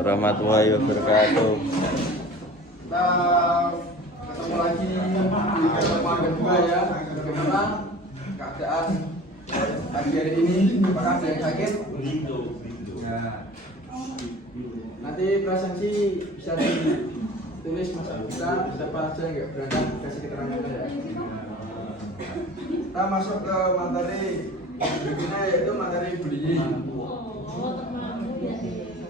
Warahmatullahi wabarakatuh. Kita ketemu lagi di pertemuan kedua ya. Bagaimana keadaan pagi hari ini? Apakah ada yang sakit? Ya. Nanti presensi bisa ditulis Mas Abdullah, siapa aja yang nggak berangkat kasih keterangan ya. Kita masuk ke materi berikutnya yaitu materi bullying.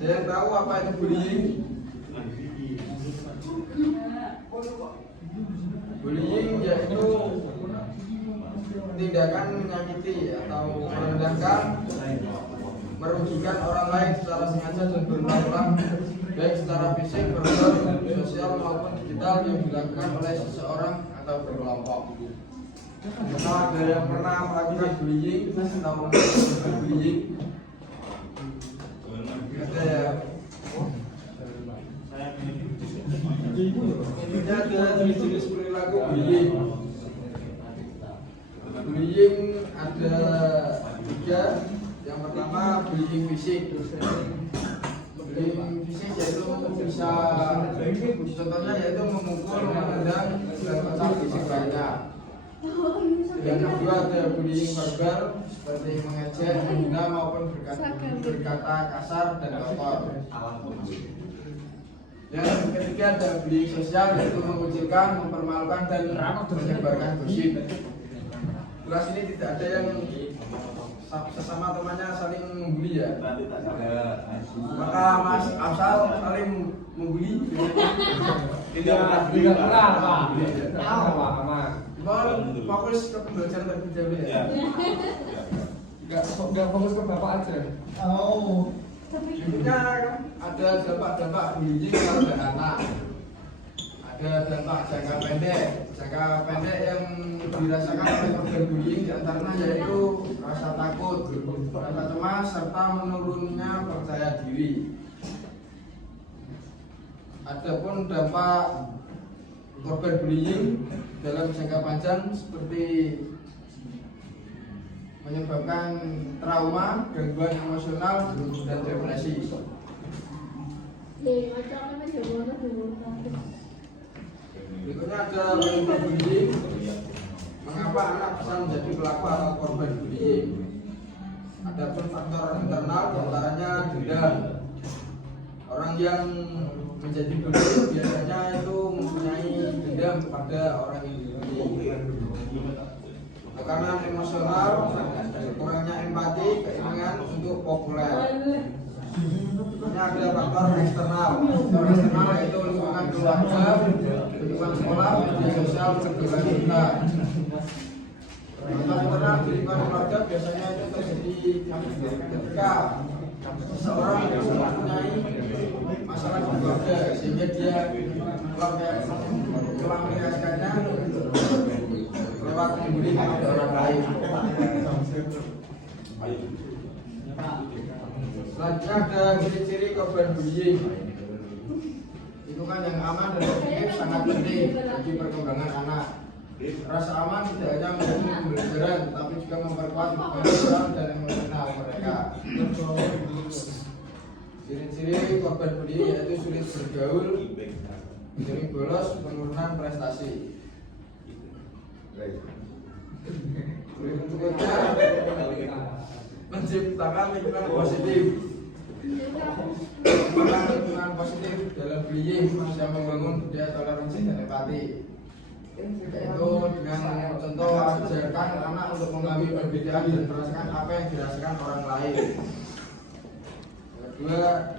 Ada yang tahu apa itu bullying? Bullying yaitu tindakan menyakiti atau merendahkan, merugikan orang lain secara sengaja dan berulang-ulang, baik secara fisik, verbal, sosial maupun digital yang dilakukan oleh seseorang atau berkelompok. Kalau ada yang pernah melakukan bullying atau melakukan bullying, ada ya. Ini ada jenis-jenis perilaku bullying. Bullying ada 3. Yang pertama bullying fisik. Bullying fisik yaitu bisa contohnya yaitu memukul, menendang, dan pecah fisik lainnya. Yang kedua ada bullying verbal seperti mengejek, menghina maupun berkata kasar dan kotor. Yang ketiga ada bullying sosial yaitu mengucilkan, mempermalukan dan menyebarkan gosip. Kelas ini tidak ada yang sesama temannya saling membuli ya. Maka Mas Afsal saling membuli. Tidak pernah Pak. Pak. Mohon fokus ke pembelajaran terlebih dahulu ya. Enggak fokus ke Bapak aja. Oh. Berikutnya ada dampak-dampak bullying pada anak. Ada dampak jangka pendek. Jangka pendek yang dirasakan oleh korban bullying diantaranya yaitu rasa takut, rasa cemas, serta menurunnya percaya diri. Adapun dampak korban bullying dalam jangka panjang seperti menyebabkan trauma, gangguan emosional, dan depresi. Berikutnya ada bullying. Mengapa anak bisa menjadi pelaku atau korban bullying? Adapun faktor internal diantaranya dendam. Orang yang menjadi bullying biasanya itu mempunyai dendam kepada orang yang dibully. Tekanan emosional, kurangnya empati, keinginan untuk populer. Ini ada faktor eksternal. Faktor eksternal yaitu lingkungan keluarga, lingkungan sekolah, media sosial, pergaulan kita. Faktor internal di lingkungan keluarga biasanya itu terjadi ketika seseorang mempunyai masalah di keluarga sehingga dia melampiaskannya lewat membuli kepada orang lain. Selanjutnya ada ciri-ciri korban bullying. Itu kan yang aman dan positif sangat penting bagi perkembangan anak. Rasa aman tidak hanya menjadi pembelajaran, tetapi juga memperkuat kemampuan dan emosional mereka. Ciri-ciri korban bullying yaitu sulit bergaul, sering bolos, penurunan prestasi. Berikutnya menciptakan lingkungan positif. Menciptakan lingkungan positif dalam bullying bisa membangun budaya toleransi dan empati. Yaitu dengan contoh ajarkan anak untuk memahami perbedaan dan merasakan apa yang dirasakan orang lain. Kedua,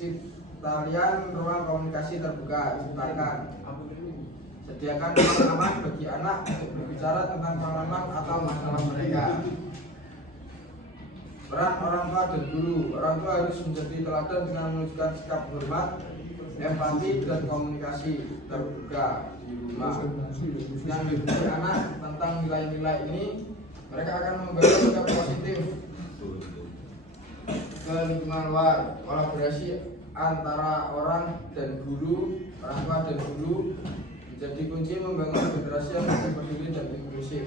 ciptakan ruang komunikasi terbuka. Ciptakan, sediakan ruang aman bagi anak untuk berbicara tentang pengalaman atau masalah mereka. Peran orang tua dan guru. Orang tua harus menjadi teladan dengan menunjukkan sikap hormat, empati, dan komunikasi terbuka di rumah. Yang diberi anak tentang nilai-nilai ini, mereka akan membangun sikap positif ke lingkungan luar. Kolaborasi antara orang dan guru, orang tua dan guru menjadi kunci membangun generasi yang lebih peduli dan inklusif.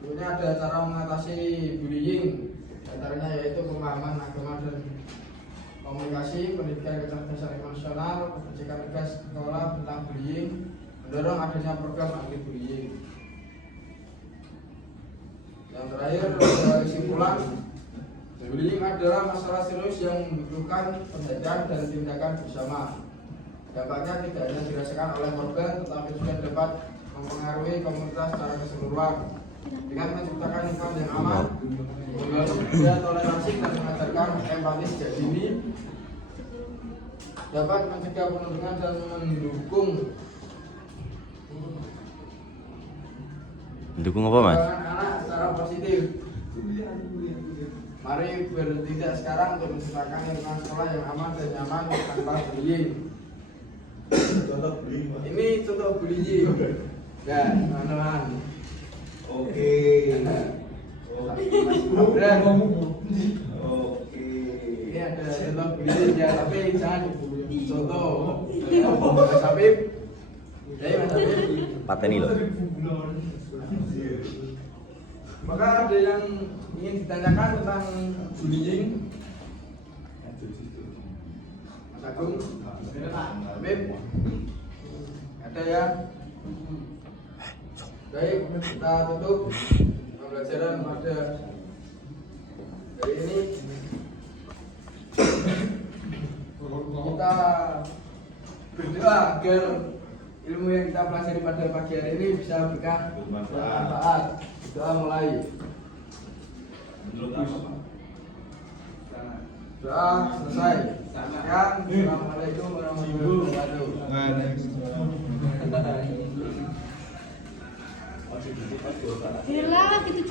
Berikutnya ada cara mengatasi bullying. Antaranya yaitu pemahaman agama dan komunikasi, pendidikan kecerdasan emosional, kebijakan tegas sekolah tentang bullying, mendorong adanya program anti bullying. Yang terakhir, kesimpulan, bullying adalah masalah serius yang membutuhkan perhatian dan tindakan bersama. Dampaknya tidak hanya dirasakan oleh korban, tetapi juga dapat mempengaruhi komunitas secara keseluruhan. Dengan menciptakan lingkungan yang aman, membangun budaya toleransi dan mengajarkan empati sejak dini, dapat mencegah perundungan dan mendukung apa mas? anak secara positif. Mari bertindak sekarang untuk menciptakan lingkungan sekolah yang aman dan nyaman tanpa bullying. Ini contoh bullying. Ya, teman-teman. Oke. Ini ada contoh bullying ya, tapi jangan contoh. Mas Habib. Mas Habib. Pateni loh. Maka ada yang ingin ditanyakan tentang bullying? Mas Agung, Habib, ada ya? Baik, kita tutup pembelajaran pada hari ini. Kita berdoa agar ilmu yang kita pelajari pada pagi hari ini bisa bermanfaat. Doa mulai. Doa selesai. Sekian. Assalamualaikum warahmatullahi wabarakatuh. Gila, gitu